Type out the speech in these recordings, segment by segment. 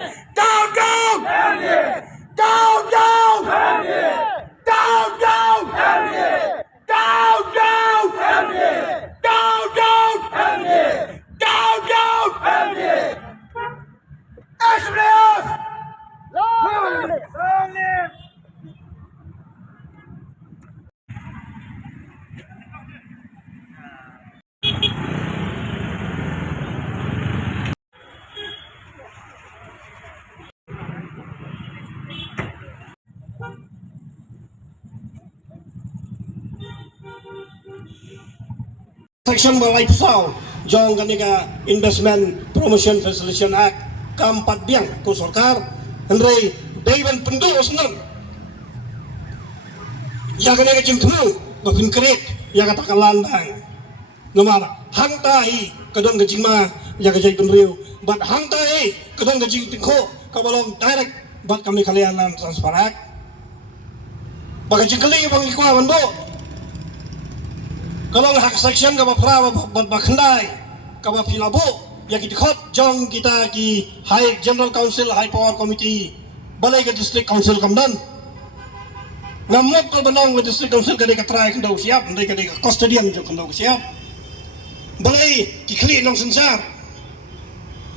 Down, down! Down, down! Down, down! Down, down! Down, down! Down, down! Ashley! Long live! Section Balai Pusau Jong Kanika Investment Promotion Facilitation Act keempat biang ku sarkar Henry Dewan Pendu senang ya kanika jintemu bakin kret ya katakan landang nomor hangtai kadon gajima ya gajai penriu bat hangtai kadon gajing tingko kabalong direct bat kami kalian lan transparak bagai jengkeli bang ikwa banbo kalau hak section kaba pra bakhandai kaba filabo ya kita khot jong kita ki High General Council High Power Committee balai ke District Council kamdan ngamuk kal benang ke District Council kada ka try kendau siap ndai kada ka custodian jong kendau siap balai ki kli nong sensar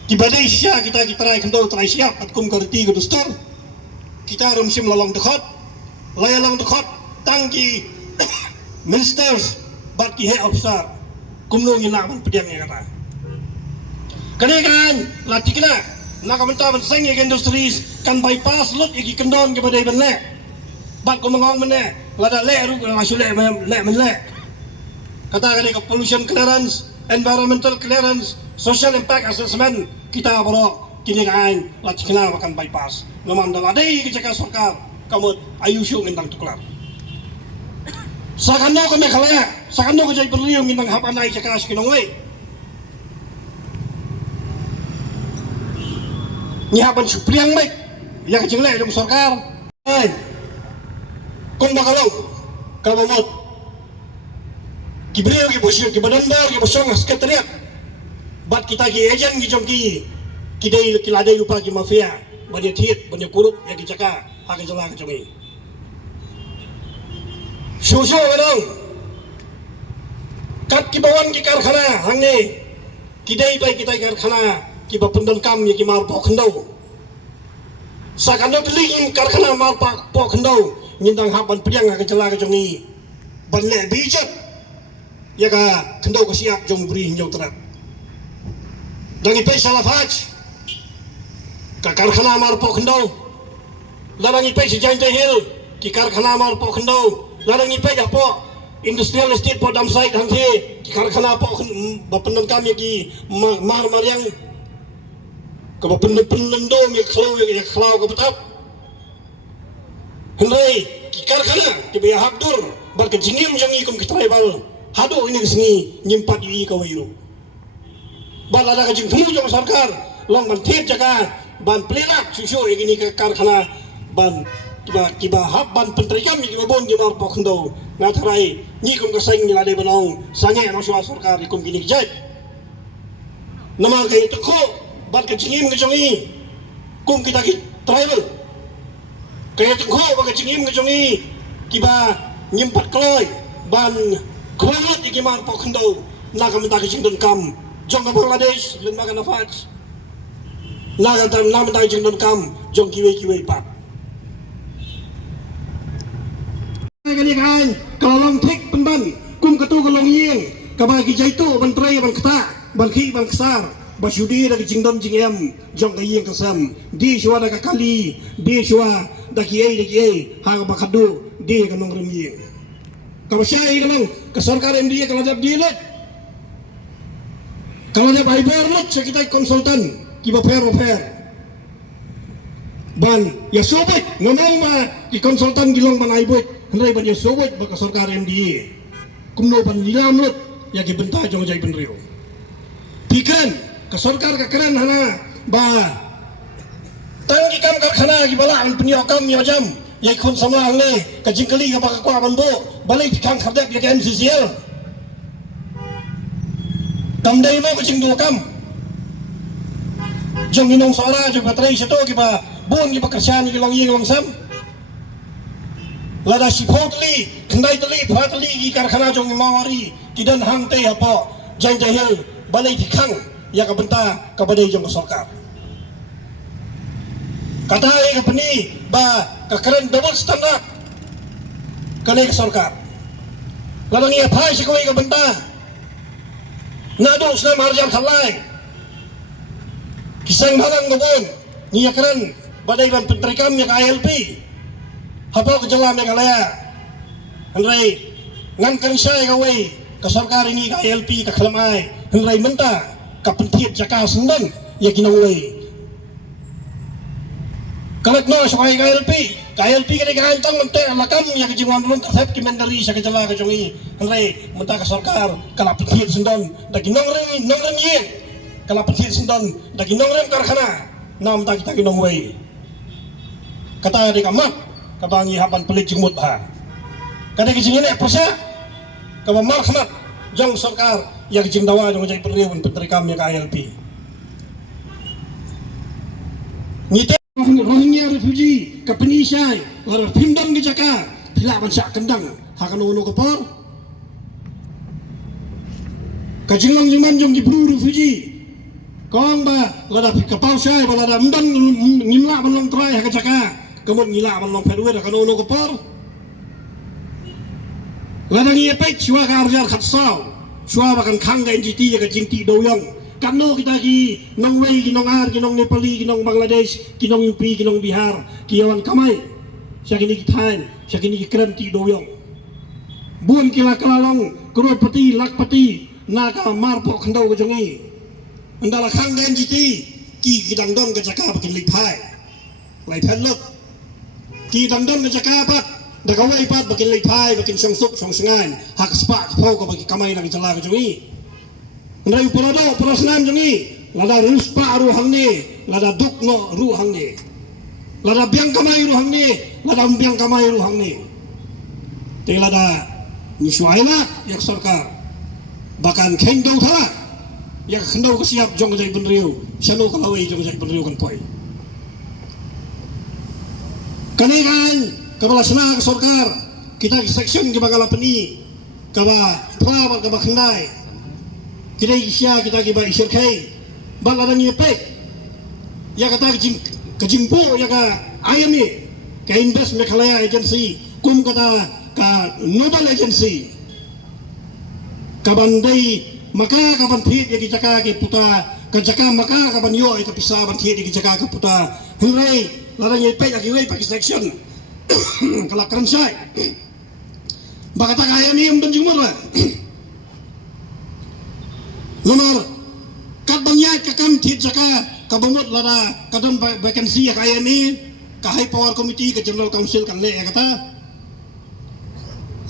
ki balai sia kita ki try kendau try siap at kum karti ke dustur kita rum sim lalong dekhot layalang dekhot tangki ministers bat ki he officer kumno ni nak pediang ni kata kani kan lati kena nak kamenta benseng ya industries kan bypass lut iki kendon ke badai benle bat ko mangong mene lada le ru la sule le menle kata kani ke pollution clearance environmental clearance social impact assessment kita bro kini kan lati kena makan bypass ngaman daladai ke cakap sarkar kamu ayusyu ngentang tuklar sakando ko mekhala sakando ko jay perliyo ngintang hapanay cakas kinongway nyapan supriang baik ya kecilnya dong sarkar ay kung bakalong kabamot kibriyo kibosyo kibadandar kibosyong sekretariat bat kita ki agent ki jom ki kidai kiladai lupa ki mafia banyak hit banyak kurup ya kicaka hak jela kejongi Shusho kadang kat kibawan ki karkhana hangne kidai bai kita karkhana ki bapendan kam ya ki mar pok khndau sakando pilih karkhana mar pok khndau ngintang hapan priang ka jela ka jongi banle bijat ya ka khndau ka siap jong bri hinjau terat dangi pai salafaj ka karkhana mar pok khndau larangi pai sejain tehil ki karkhana mar pok khndau ladang ipai apa industrial estate po dam site hangke karkhana po bapendan kami ki mar mariang ke bapendan penlendom ya khlau ke betap hendai ki karkhana ki be habdur bar ke jingim jang ikum ki tribal hado ini kesni nyimpat yi ka wairu bal ada ka jing thulu jong sarkar long ban thit jaka ban plelak susu ini ke karkhana ban kiba habban pentrikam ki babon ki mar pokndo ngatrai ni kum kaseng ni lade banong sange no shwa sarkar ikum gini jai namar ke tukho bat ke jingim ke jongi kum kita ki tribal ke tukho ba ke jingim ke jongi kiba nyimpat kloy ban khwat ki mar pokndo na kam ta ki jingdon kam jong Bangladesh len maga nafaj na ga tam nam ta jingdon kam jong kiwe pat kani kan kalong thik penban kum ketu kalong yeng kabagi jaitu menteri ban kata ban khi ban kesar basyudi da jingdon jingem jong kayeng kesam di shwa da kali di shwa da kiai ha ba khadu di kanong remyeng kabasyai kanong kesarkar MDA kalau dap dilet kalau dap aibar lut kita konsultan kiba fair ban ya sobat ngomong ma di konsultan gilong ban aibot hendai ban ya sobat baka sarkar MDA kumno ban lilam lut ya ki benta jong jai benrio pikan ke sarkar ka keren hana ba tangki kam karkhana ki bala an penyokam ya jam ya khun samlang le ka jingkeli ka baka kwa ban bo balai kang khadap ya ka MCCL tamdai mo ka jingdo kam jong inong sora jong batray sa to kiba bon kiba kerjaan ki long ying long sam lada sipotli kendai tali pratli ki karkhana jong mawari kidan hangte apa jang jahil balai dikang ya ka benta ka badai jong sarkar kata ka pani ba ka keren double standard kale ka sarkar ladang ia phai si koi ka benta nado usna marjan khalai kisang balang gobon niya keren badai ban pentrikam ya ka ILP hapo ka jalam ya kalaya henrai ngan kan sai ka wei ka sarkar ini ka ILP ka khalamai henrai menta ka pentit jaka sendan ya kinang wei kalak no sa KLP ka gantang mente lakam ya ka jingwan ron ka ki mendari sa ka jala ka jongi henrai menta ka sarkar kala pentit sendan da kinang rem yen kala pentit sendan da kinang rem karkhana nam ta kita kinang wei kata di kamat kabangi haban pelit jengmut ha kada kijingin persa kaba marhamat jong sarkar yang jing dawa jong jai perriun pentrikam ya KLP ngite Rohingya refugee ka penisai lar pindam ki jaka pila ban sak kendang hakan uno kapor ka jinglang juman jong jibru refugee kong ba lada kapau sai ba lada mdan ngimla ban long trai haka jaka kamot ngila ban long pedwe hakan uno kapor lada ngi epek chua ka arjar khatsau chua bakan khang ga NGT ya ka jingti doyong kano kita ki nong wei ki nong ar ki nong Nepali ki nong Bangladesh ki nong UP ki nong Bihar ki yawan kamai syakini ki Thailand syakini ki kranti doyong buan kila kalalong crorepati lakpati naka marpo khandau ka jongi andala khang den jiti ki gidang don ka jaka bakin liphai lai phalok ki dang don ka jaka pat da kawai pat bakin liphai bakin songsuk songsengan hak spa phau ka bagi kamai nang jala ka jongi Ndai parado prasnam jongi lada ruspa ruhang ni lada dukno ruhang ni lada biang kamai ruhang ni lada biang kamai ruhang ni te lada niswaila yak sarkar bakan khendau thala yak khendau ko siap jong jai benriu sano kalawai jong jai benriu kan poi kanekan kabala sana sarkar kita section ke bagala peni kaba prawan kaba khendai kita isya kita kiba isir kai bal ada nyepek ya kata kejimpo ya ka IMA ka invest Meghalaya agency kum kata ka nodal agency kabandai maka kaban thit ya kijaka ki puta ka jaka maka kaban yo ita pisa ban thit ya kijaka ka puta hulai lara nyepek ya kiwei pak section kala kransai bakata ka IMA umdan jumur Lemar kadangnya kakam thit jaka kabamut lada kadam vacancy ya kaya ni ka high power committee ka general council kan le kata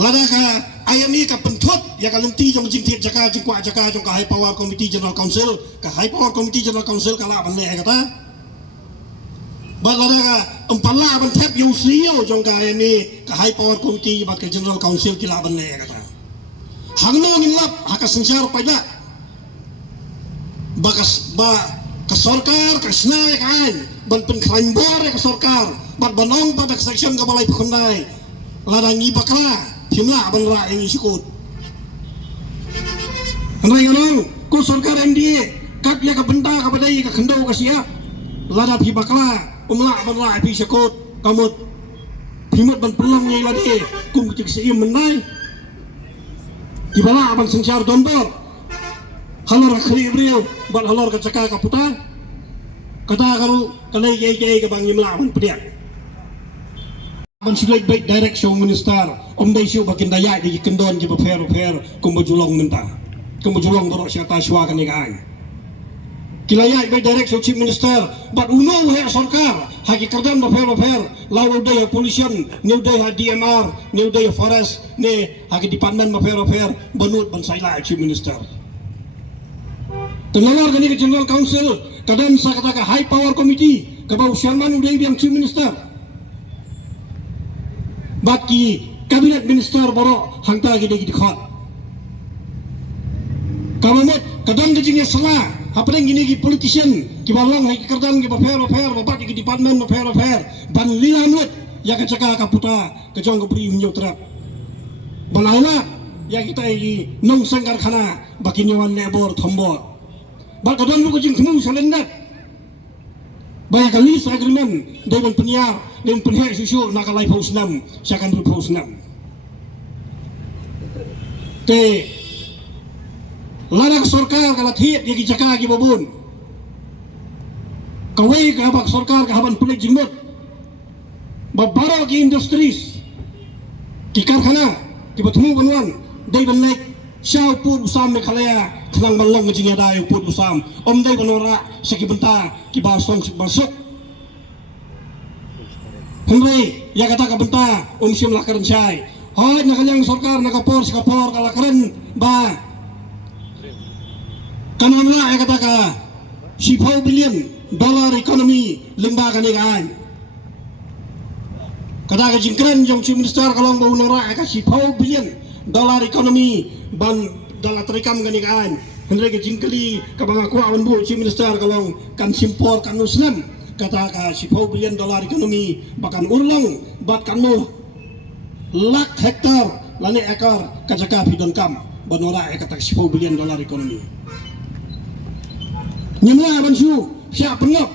lada ka ayami ka penthot ya ka lenti jong jing thit jaka jingkwa jaka jong ka high power committee general council kala ban le kata ba lada ka umpala ban thep yu sio jong ka ayami ka high power committee ba ka general council kila ban le kata hangno ngilap haka sengsar pajak bakas ba ka sarkar ka snai kan ban pen kraimbor ka sarkar bat banong pada section ka balai pekundai ladangi bakla himla ban ra ini sikut andai nganong ko sarkar MDA kat ya ka benda ka badai ka khendau ka siap lada pi bakla umla ban ra pi sikut kamut himut ban pelong nyai lade kum cik siim menai di bala ban sengsar dombor halor khri brio bal halor ka caka ka puta kata karu kalai ke bang yimla ban pediak ban silai baik direction minister dai siu bakin daya di kendon ki fair kum bajulong menta kum bajulong dorok siata shwa kan ikan kilaya baik direction chief minister but uno he sarkar haki kardam ba fair lawo day pollution new day DMR new day forest ne haki dipandan ba fair banut ban saila chief minister Tenawar kani ke General Council kadang sa kata ka High Power Committee kabau Sherman udah biang Chief Minister baki Cabinet Minister boro hangta gede khot kabamot kadang ke jingnya salah apa yang gini ki politician ki balong ki kerdan ki bafer bapak ki department bafer ban lilamut ya ka caka ka puta ka jong ka pri hunyo trap banaula ya kita ini nong sangkar khana bakin yawan nebor thombor ba ka don lu ko jing thmu salendat ba ka lease agreement dewan peniar dewan penhe susu nakalai pausnam syakan ru pausnam te larak sorkar kalat hit ya ki caka ki babun kawai ka bak sorkar ka haban pulik jingmut babaro ki industries ki karkhana ki batmu banwan dai ban naik syau put usam me khalaya thanang balong jing ya dai put usam om dai banora seki benta ki basong basuk humre ya kata ka benta sim lakaran chai hoy nakalyang sorkar nakapor kalakaran ba kanunla ya kata ka $10 billion economy limba kanikaan kata ka jingkren jong chief minister kalong ba unora ka $10 billion economy ban dala terikam kanikaan hendra ka jingkeli ka banga ko awan bu chief minister kalong kan simpor kan muslim kata ka $10 billion economy bakan urlong bat kan mo lak hektar lani ekar kajaka pidon kam banora kata $10 billion economy nyimla aban su siap pengap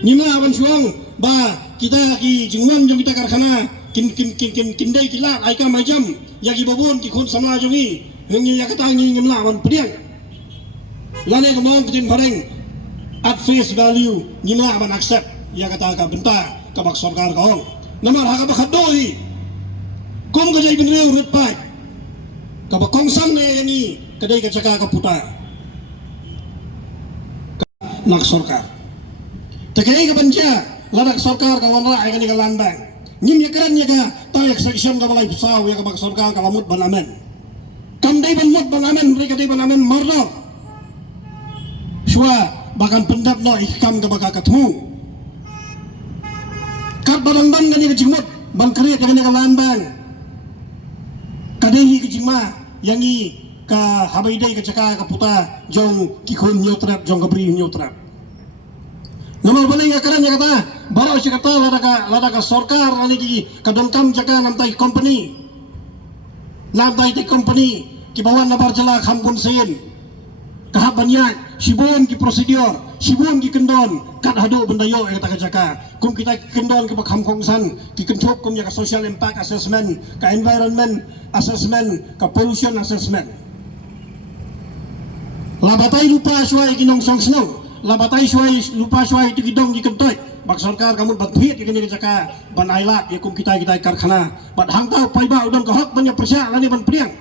nyimla aban suang ba kita ki jingwan jong kita karkhana kin dai kilat aika majam ya ki babun ki khon sama jongi hengi ya kata ngi nyimla aban pediang lane kemong kitin pareng at face value nyimla aban accept ya kata ka benta ka bak sarkar kaong namar ha ka bakadoi kom ka jai binreu ritpai ka bakong sang ne yani kadai ka caka ka puta nak sorkar takai ka banja ladak sorkar ka wanra ay kani ka landang nyim yakaran ya ka tayak section ka balay pusaw ya ka bak sorkar ka lamut banamen kam day banmut banamen mereka day banamen marno shwa bakan pendap no ikam ka baka katmu kat barang-barang kani ka jingmut ban kriat kani ka landang kadehi ka jingma yangi ka habaidai ka caka ka puta jong kikun nyotrap jong ka bri nyotrap namal balay nga karan ya kata baro si kata lada ka sorkar ali ki kadamkam jaka namtai company kibawan na barjala khambun sen kahabanya sibon ki prosedur sibon ki kendon kat hadu bendayo ya kata jaka kum kita kendon ke bakham kongsan ki kenthop kum ya ka social impact assessment ka environment assessment ka pollution assessment labatai lupa suai kinong sang senong labatai suai lupa suai itu kidong di kentoy bak sarkar kamu bathiet ikani ka jaka ban ailak ya kum kita karkhana bat hangtau paiba udang kahok banyak persya lani ban priang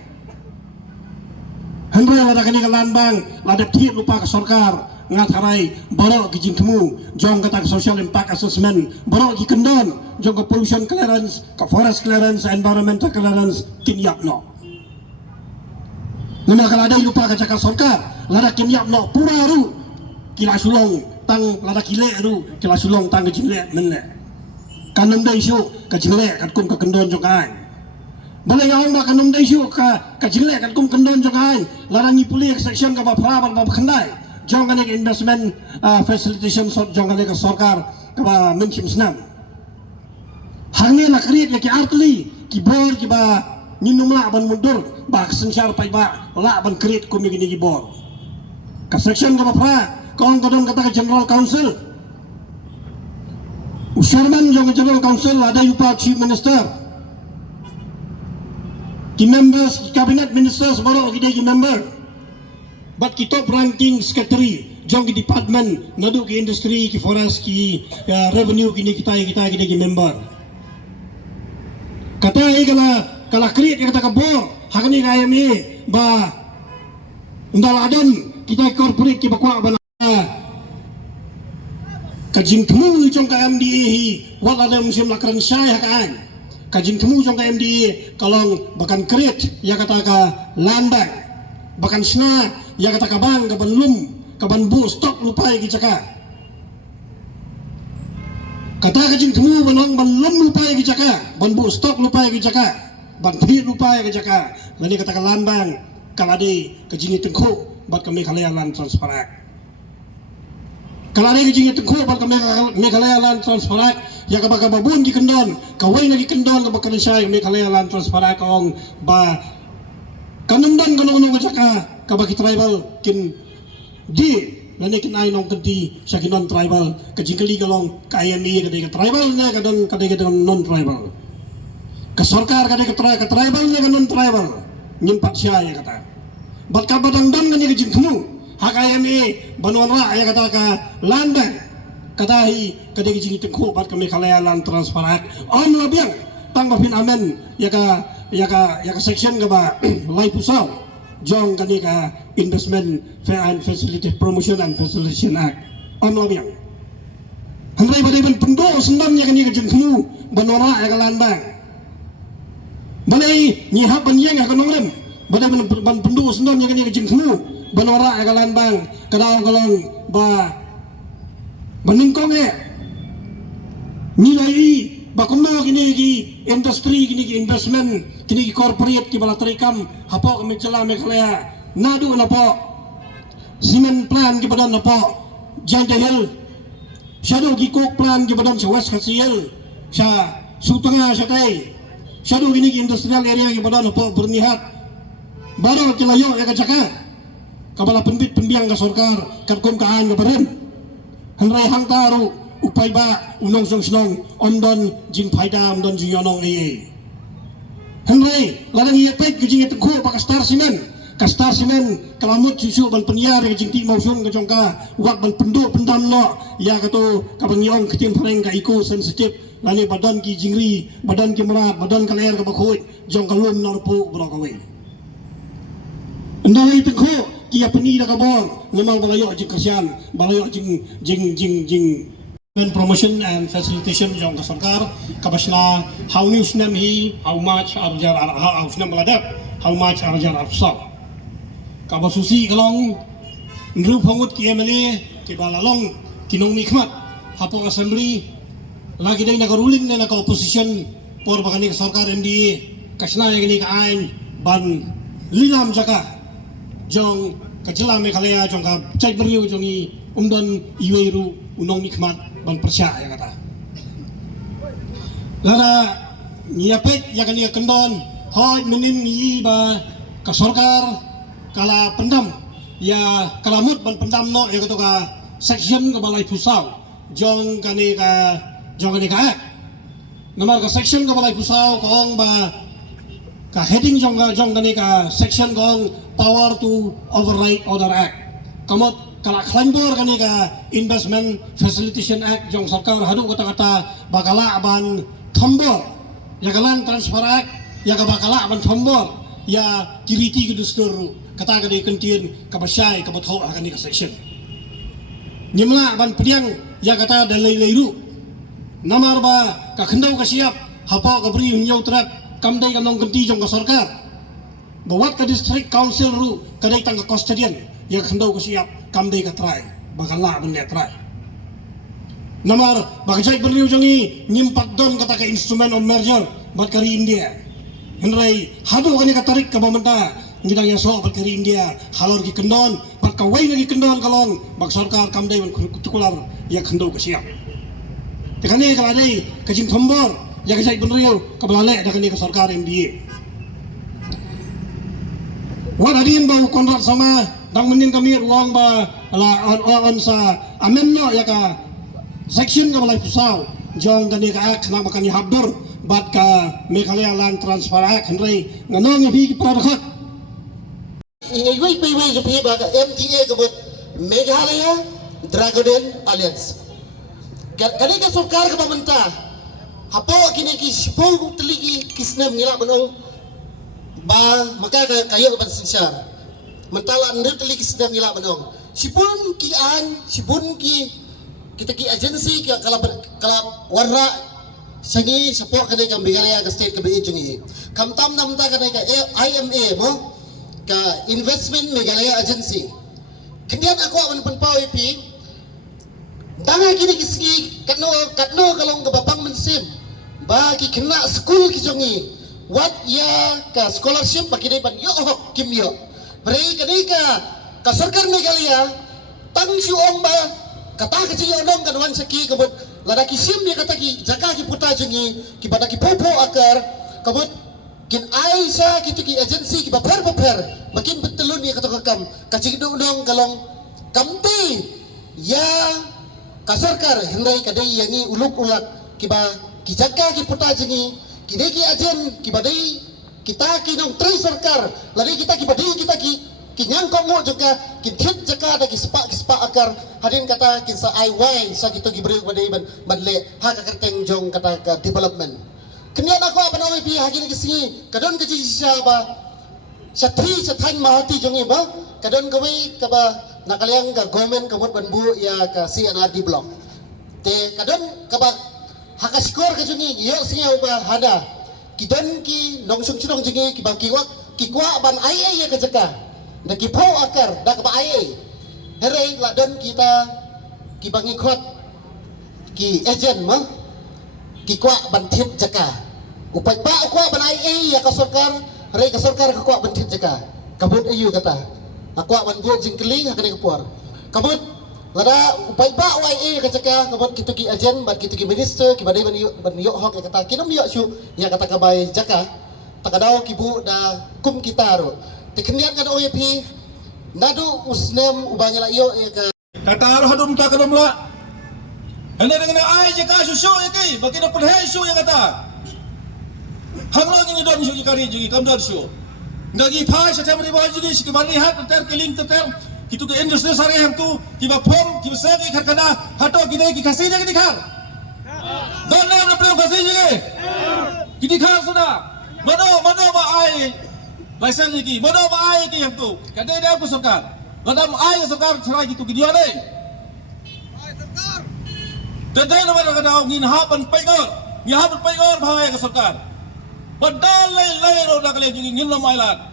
hendra lada kani ka landbang lada thiet lupa ka sarkar ngat harai baro ki jingkemu jong kata social impact assessment baro ki kendon jong ka pollution clearance ka forest clearance environmental clearance kinyak no nama kalau ada lupa ka jaka sarkar lada kinyak no puraru kila sulong tang lada kile ru kila sulong tang kejingle menle kanam dai syu kejingle kat kum ka kendon jong ai balai ngau ma kanam dai syu ka kejingle kat kum kendon jong ai lada ni puli section ka ba phra ba khandai jong ka investment facilitation jong ka sarkar ka ba menchim snam hangne la kriet ya ki artli ki bor ki ba ninumla ban mundur ba sensyar pai ba la ban kriet kum ni ki bor ka section ka ba phra kong kadang kata General Council Usharman jong General Council ada lupa Chief Minister ki members cabinet ministers baru kita ki member but kita ranking secretary jong ki department nadu ki industry ki forest ki revenue kini kita ki member kata kala create kata ka bor hakani ka IMA ba ndal adan kita corporate ki bakwa ban kajing temu jong ka MDA wala ada musim lakaran syai hakan kajing temu jong ka MDA kalong bakan create ya kata ka landbang bakan sna ya kata ka bang ka banlum ka banbu stop lupai ki caka kata kajing temu banong banlum lupai ki caka banbu stop lupai ki caka banthi lupai ki caka lani kata ka landbang kalade kajing tengko bat ka Meghalaya Land Transfer Act. Kalari gijing tengku bat ka Meghalaya Land Transfer Act ya ka baka babun gikendon kawai na gikendon ka baka siya Meghalaya Land Transfer Act ong ba kanundan kanu ka baki tribal kin di lani kin ay nong kenti sa kinon tribal kajingkali kalong ka IME kadai ka tribal na kadai ka non tribal ka sarkar kadai ka tribal na ka non tribal nyimpat siya ya kata bat ka badang dam kani ka jingkmu hak IME banwanra ya kata ka landan katahi kadai ka jingitengku bat ka Meghalaya Land Transfer Act on labiang tang bapin amen ya ka section ka ba lai pusau jong kani ka investment and facility promotion and facilitation act on labiang handai badai ban pendo sendam nya kani ka jengkmu banora ya ka landang balai ni hak ban yang ka nongrem badai ban pendo sendam nya kani ka jengkmu banora ya ka landang kadang kalong ba baningkong nilai bakumno kini ki industri kini ki investment kini ki corporate ki bala trikam hapo kami cela Meghalaya nadu na po cement plan ki badan na po Janda Hill shadow ki coke plan ki badan sa West Kasiel sa Sutanga sa tay shadow kini ki industrial area ki badan na po bernihat baru kilayo ya kacaka kabala penbit penbiang ka sarkar katkom kaan ka badan hanray hangtaru upay ba unong song ondon jing paidam don jing yonong Henry ladang iapet kujing itengku pa kastar simen kalamut susu ban penyar ke jing ti mausung ke jongka wak ban penduk pendam no ya kato kabangyong ketim pareng ka iko sensitif lani badan ki jingri badan ki merat badan ka leher ka bakhoit jong kalum narpo brokawe ndalai tengku kia peni da kabor ngemal balayo jing kasian balayo jing and promotion and facilitation jong ka sarkar kabasna how news nam hi how much arjar how nam baladak how much arjar arsaw kabasusi kalong nru pangut ki MLA ki balalong kinong nikmat hapo assembly lagi dai naga ruling na naka opposition por bakani ka sarkar MDA kasna yang ni ka ain ban lilam jaka jong kajela Meghalaya jong ka chai beriu jong i umdon iweru unong nikmat ban percaya kata lara niapet ya kani kendon hoy menin ni ba ka sarkar kala pendam ya kalamut ban pendam no ya kata ka section ka balai pusau jong kani ka namar ka section ka balai pusau kong ba ka heading jong kani ka section kong power to override order act kamot kala klambor kani ka investment facilitation act jong sarkar hadu kata-kata bakala ban thambor ya kalan transfer act ya ka bakala ban thambor ya kiriti ke dustur kata kani kentien ka basyai ka batho kani ka section nyemla ban pediang ya kata dalai leiru namar ba ka khendau ka siap hapo ka bri hunyau trak kamdai ka nong kenti jong ka sarkar bawat ka district council ru kadai tang ka custodian ya khendau ka siap kamdai ka try bakala ban ya try namar bagajai beriu jongi nyimpak don kata ka instrument of merger bat kari India henrai hadu kani ka tarik ka bamenta ngidang yang so bat kari India halor ki kendon pat ka wai lagi kendon kalong bak sarkar kamdai ban kutukular ya khendau ka siap tekani kaladai ka jing thombor ya kajai beriu ka balale da kani ka sarkar MDA wadadin bau kontrak sama dang menin kami ruang ba ala on sa amemno ya ka section ka balai pusau jong kani ka ak na makani habdur bat ka Meghalaya Land Transfer Act henry nganong hi ki produk ingay pay jupi ba ka MTA ka bot Meghalaya Dragoden Alliance kani ka sarkar ka pamenta hapo kini ki sipol teligi kisnam ngila banong ba maka kayo ka sinsya mentala ndir teli kisnam ngila banong sipun ki kita ki agency kala warra sangi support kadai ka Meghalaya ka state ka BHNG kam tam nam ta kadai ka IMA mo ka investment Meghalaya agency kendian aku awan penpau ip danga kini kisgi katno kalong ka bapang mensim ba ki kena school ki jongi what ya ka scholarship pakidai ban yo kim yo beri kadai ka Kasarkar Meghalaya tang siung ba kata ka ji onong kan wan saki kabut lada kisim ni kata ki jaka ki puta jengi ki pada ki popo akar kabut kin aisa kitu ki agensi ki baper makin betelun ni kata kam kaji dong kalong kamti ya kasarkar hendai kadai yangi uluk ulak ki ba ki jaka ki puta jengi ki deki ajen ki badai kita ki nong tri sarkar lari kita ki badai kita ki nyangkong mo juga kin hit jaka da ki spa akar hadin kata kin sa IY sa kito gi beri badai banle ha ka kerteng jong kata ka development kenyan ako apa namanya pi hagin ki singi kadon ka ji ba satri sathan mahati jongi ba kadon kawi ka ba nakaliang ka government kamot banbu ya ka CNRD block te kadon ka ba hakaskor ka jongi yo singi ba hada kidon ki nongsung chunong jongi ki ba kiwa ban ai ya ka jaka da ki pau akar da ka ba ai herai ladon kita ki bangikot ki agent mo ki kwa bantit jaka upai pa kwa ban ai ya ka sarkar herai ka sarkar ka kwa bantit jaka kabut ayu kata akwa ban go jingkeli hakane kapuar kabut lada upai pa ai ka jaka kabut kitu ki agent bat kitu ki minister ki badai ban yo hok kata kinam yo su ya kata ka bai jaka takadaw kibu da kum kita ro teknian kan OYP nadu usnem ubanya la iyo ya ka Kata hadum ta kadum la. Anda dengan ai je ka susu ya kai, bagi da perhai su ya kata. Hang lo ni don su kari ji kam don su. Ngagi phai sa tamri ba ji si kibani hat ter keling ter kitu ke industri sare hang tu kiba pom kiba se ki kharkana hato kidai ki khasi je ki dikhar. Don nam na prem khasi je ke. Ki dikhar sudah. Mano ba ai license ki, mano ba ai ki hang tu. Kadai dia aku sarkar. Ladam ai sarkar cerai gitu gidio deh. Tadai nama kadang ngin hapan paigor bahaya ke sarkar. Badal lai ro dak le ngin lo mailat.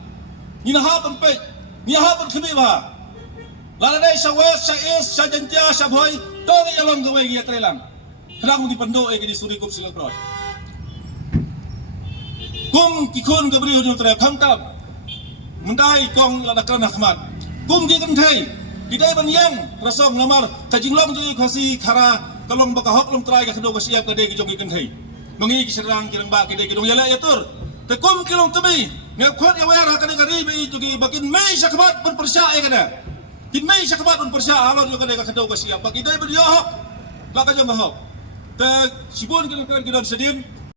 Ngin hapan paig, ngin hapan khibi bah. Lala dai sawes sa is sa jantia sa boy to ngi yalong gawe gi trelang. Kadang di pendo e di suri kup silang pro. Kum kikun gabri hojo tre phangtam. Mendai kong lada kan Ahmad. Kum gi kan thai. Kidai ban yang rasong lamar kajinglong ji khasi khara kalong baka hok lom trai ka khado ka siap ka de ki jongi kan thai. Mangi ki serang kirang ba ki de ki dong yala yatur. Te kum kilong tumi ne khot ya wer ha ka de gari bi jogi bakin mai sakbat pun persya e kada. Kin mai sakbat pun persya alon yo ka de ka khado ka siap. Baki dai ban yo hok. La ka jong hok. Te sibun ki kan sedin